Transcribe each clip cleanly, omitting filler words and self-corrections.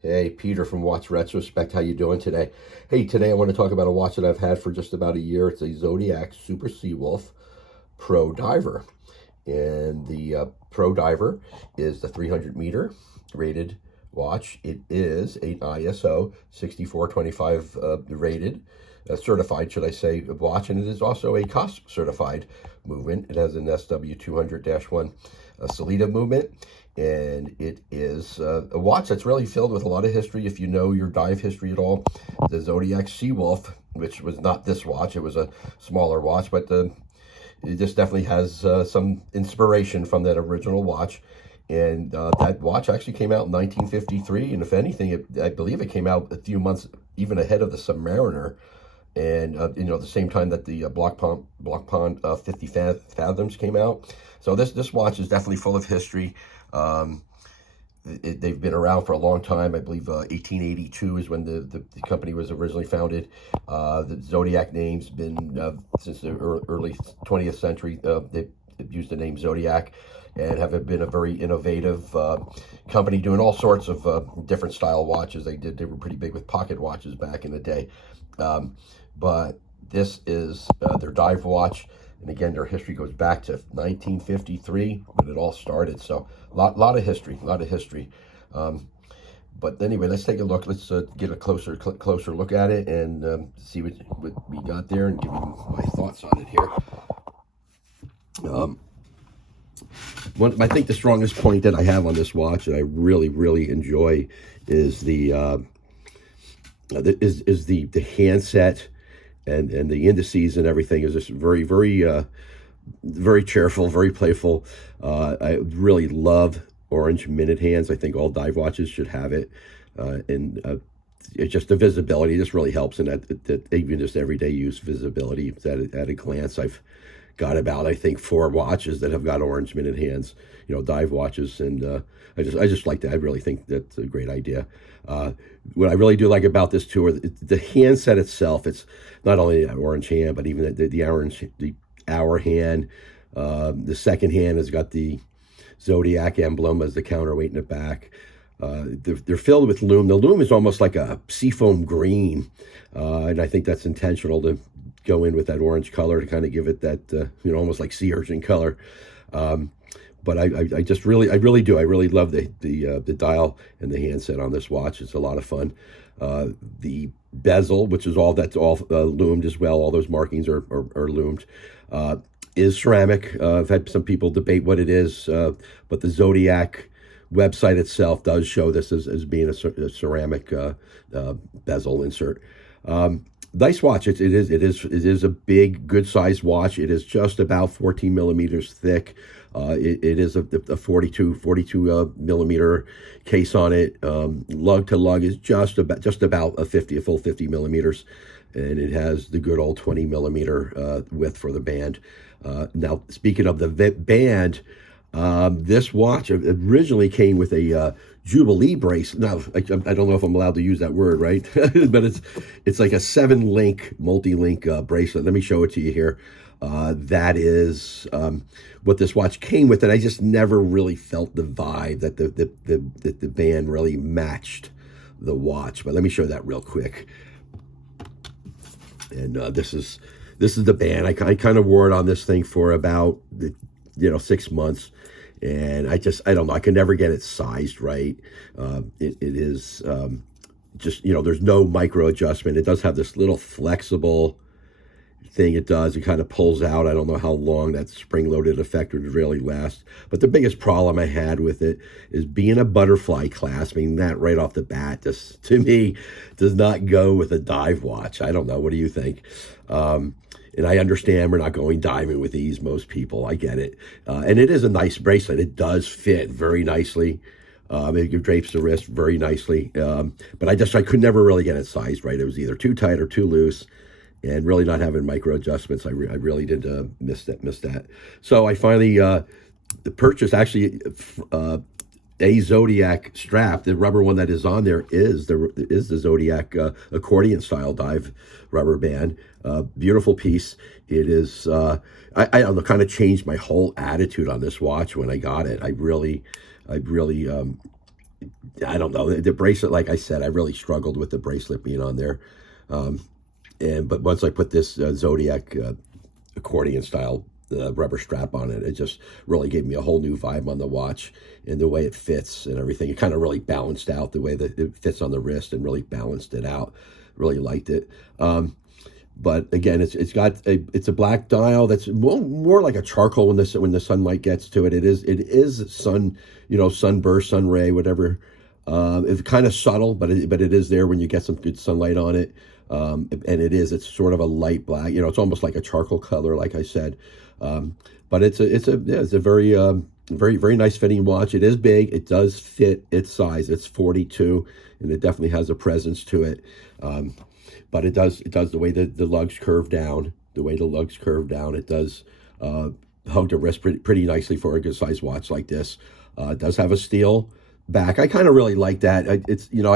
Hey, Peter from Watch Retrospect. How you doing today? Hey, today I want to talk about a watch that I've had for just about a year. It's a Zodiac Super Seawolf Pro Diver. And the Pro Diver is the 300 meter rated watch. It is an ISO 6425 rated, certified, should I say, watch. And it is also a COSP certified movement. It has an SW200-1 Salida movement. And it is a watch that's really filled with a lot of history. If you know your dive history at all, the Zodiac Seawolf, which was not this watch, it was a smaller watch, but this definitely has some inspiration from that original watch. And that watch actually came out in 1953, and if anything, I believe it came out a few months even ahead of the Submariner. And the same time that the Block Pond 50 Fathoms came out. So this watch is definitely full of history. They've been around for a long time. I believe 1882 is when the company was originally founded. The Zodiac name's been since the early 20th century. They've used the name Zodiac and have been a very innovative company doing all sorts of different style watches. They were pretty big with pocket watches back in the day. But this is their dive watch. And again, their history goes back to 1953 when it all started. So a lot of history, but anyway, let's take a look. Let's get a closer look at it and see what we got there and give you my thoughts on it here. I think the strongest point that I have on this watch that I really enjoy is the handset. And the indices and everything is just very cheerful, very playful. I really love orange minute hands. I think all dive watches should have it. And it's just the visibility. This really helps in that even just everyday use visibility. At a glance, I've got about, I think, 4 watches that have got orange minute hands, dive watches. And I just like that. I really think that's a great idea. What I really do like about this too, the handset itself, it's not only an orange hand, but even the hour hand. The second hand has got the Zodiac emblem as the counterweight in the back. They're filled with lume. The lume is almost like a seafoam green, and I think that's intentional to go in with that orange color to kind of give it that, almost like sea urchin color. But I really do. I really love the dial and the handset on this watch. It's a lot of fun. The bezel, which is all loomed as well. All those markings are loomed. Is ceramic. I've had some people debate what it is, but the Zodiac website itself does show this as being a ceramic bezel insert. Nice watch. It is a big, good sized watch. It is just about 14 millimeters thick. It is a 42 millimeter case on it. Lug to lug is just about a full 50 millimeters, and it has the good old 20 millimeter width for the band. Now, speaking of the band, this watch originally came with a Jubilee bracelet. Now, I don't know if I'm allowed to use that word, right? But it's like a 7-link, multi-link bracelet. Let me show it to you here. That is what this watch came with, and I just never really felt the vibe that the band really matched the watch. But let me show that real quick. And this is the band. I kind of wore it on this thing for about 6 months, and I don't know. I can never get it sized right. It is just there's no micro adjustment. It does have this little flexible thing. It kind of pulls out. I don't know how long that spring-loaded effect would really last. But the biggest problem I had with it is being a butterfly clasp. I mean, that right off the bat, just to me, does not go with a dive watch. I don't know. What do you think? And I understand we're not going diving with these, most people. I get it. And it is a nice bracelet. It does fit very nicely. It drapes the wrist very nicely. But I could never really get it sized right. It was either too tight or too loose. And really not having micro adjustments, I really did miss that. So I finally purchased actually a Zodiac strap. The rubber one that is on there is the Zodiac accordion style dive rubber band. Beautiful piece. It is. I don't know, kind of changed my whole attitude on this watch when I got it. I really I don't know, the bracelet. Like I said, I really struggled with the bracelet being on there. Um, but once I put this Zodiac accordion style rubber strap on it, it just really gave me a whole new vibe on the watch and the way it fits and everything. It kind of really balanced out the way that it fits on the wrist and really balanced it out. Really liked it. But again, it's a black dial that's more like a charcoal when the sunlight gets to it. It is sunburst, sun ray, whatever. It's kind of subtle, but it is there when you get some good sunlight on it. And it's sort of a light black. It's almost like a charcoal color, like I said. But it's a very very very nice fitting watch. It is big. It does fit its size. It's 42, and it definitely has a presence to it. But it does the way the lugs curve down. The way the lugs curve down, it does hug the wrist pretty nicely for a good size watch like this. It does have a steel back. I kind of really like that. I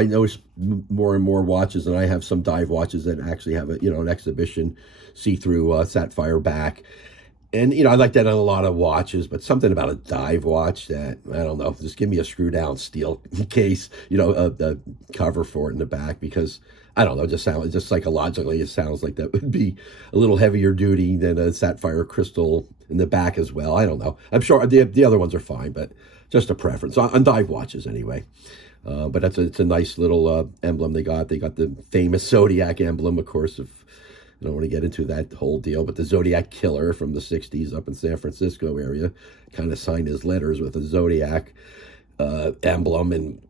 notice more and more watches, and I have some dive watches that actually have an exhibition see-through sapphire back. And, I like that on a lot of watches, but something about a dive watch that, I don't know, just give me a screw down steel case, the cover for it in the back, because I don't know, just psychologically, it sounds like that would be a little heavier duty than a sapphire crystal in the back as well. I don't know. I'm sure the other ones are fine, but just a preference on dive watches anyway. But it's a nice little emblem they got. They got the famous Zodiac emblem, of course. I don't want to get into that whole deal, but the Zodiac killer from the 60s up in San Francisco area kind of signed his letters with a Zodiac emblem. And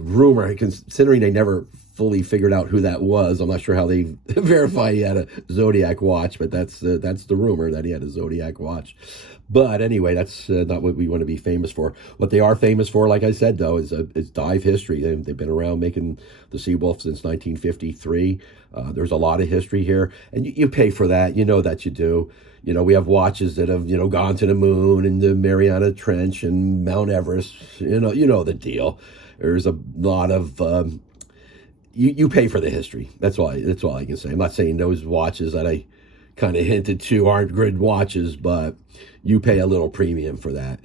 rumor, considering they never fully figured out who that was, I'm not sure how they verify he had a Zodiac watch, but that's the rumor, that he had a Zodiac watch. But anyway, that's not what we want to be famous for. What they are famous for, like I said, though, is dive history. They've been around making the Seawolf since 1953. There's a lot of history here, and you pay for that. You know that you do. We have watches that have gone to the moon and the Mariana Trench and Mount Everest. You know the deal. There's a lot of you pay for the history. That's all I can say. I'm not saying those watches that I kind of hinted to aren't good watches, but you pay a little premium for that.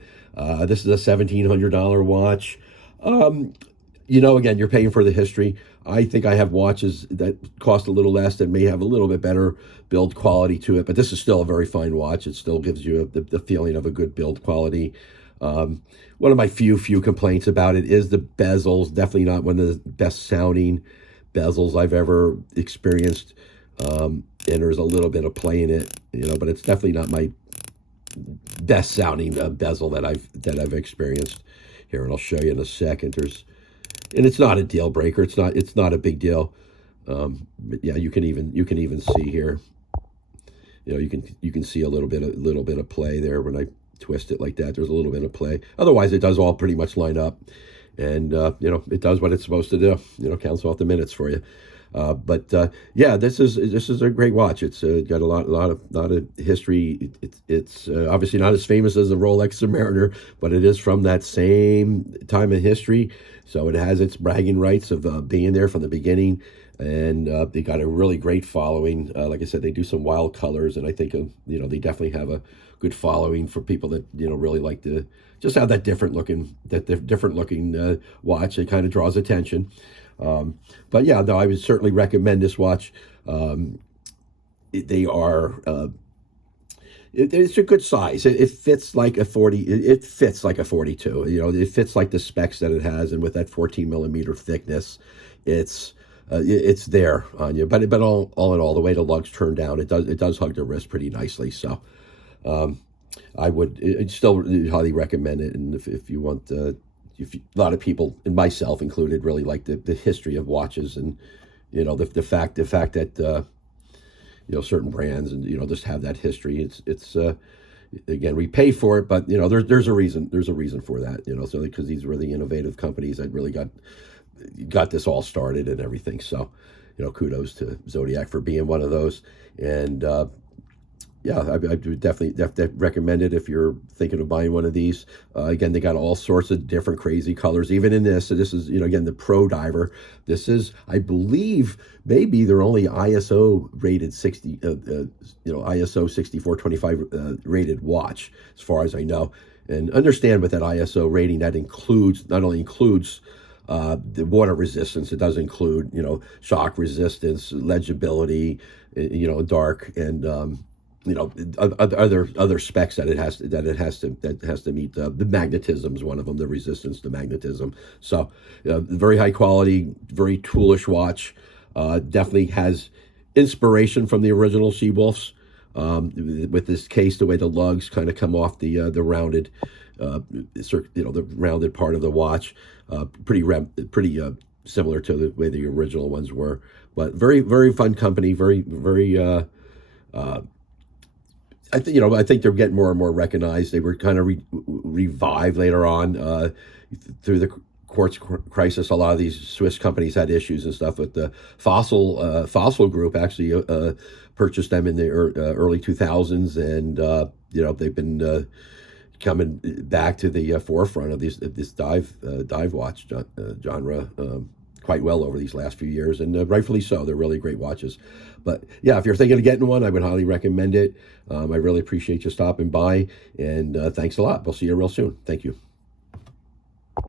This is a $1,700 watch. Again, you're paying for the history. I think I have watches that cost a little less that may have a little bit better build quality to it, but this is still a very fine watch. It still gives you the feeling of a good build quality. One of my few complaints about it is the bezels. Definitely not one of the best sounding bezels I've ever experienced. And there's a little bit of play in it, but it's definitely not my best sounding bezel that I've experienced. Here, and I'll show you in a second. And it's not a deal breaker. It's not a big deal. But yeah, you can even see here. You can see a little bit of play there when I twist it like that. There's a little bit of play. Otherwise, it does all pretty much line up, and it does what it's supposed to do. Counts off the minutes for you. Yeah, this is a great watch. It's got a lot of history. It's obviously not as famous as the Rolex Submariner, but it is from that same time of history. So it has its bragging rights of being there from the beginning, and they got a really great following. Like I said, they do some wild colors, and I think they definitely have a good following for people that really like to just have that different looking watch. It kind of draws attention. But yeah, no, I would certainly recommend this watch. They are, it's a good size. It fits like a 40, it fits like a 42, it fits like the specs that it has. And with that 14 millimeter thickness, it's there on you, but all in all, the way the lugs turn down, it does hug the wrist pretty nicely. So, I would still highly recommend it. And if you want, a lot of people, and myself included, really like the history of watches, and the fact that certain brands and just have that history. It's again, we pay for it, but there's a reason for that. So because these were the innovative companies that really got this all started and everything. So kudos to Zodiac for being one of those. And yeah, I would definitely recommend it if you're thinking of buying one of these. Again, they got all sorts of different crazy colors, even in this. So this is, again, the Pro Diver. This is, I believe, maybe they're only ISO rated 60, ISO 6425 rated watch, as far as I know. And understand with that ISO rating, that not only includes The water resistance, it does include, shock resistance, legibility, dark, and other specs that it has to meet. The magnetism is one of them. The resistance to magnetism. So very high quality, very toolish watch. Definitely has inspiration from the original Seawolves. With this case, the way the lugs kind of come off the rounded, the rounded part of the watch, pretty similar to the way the original ones were. But very, very fun company. Very, very. I think they're getting more and more recognized. They were kind of revived later on through the quartz crisis. A lot of these Swiss companies had issues and stuff. But the Fossil Group actually purchased them in the early 2000s, and they've been coming back to the forefront of this dive watch genre quite well over these last few years, and rightfully so. They're really great watches. But yeah, if you're thinking of getting one, I would highly recommend it. I really appreciate you stopping by, and thanks a lot. We'll see you real soon. Thank you.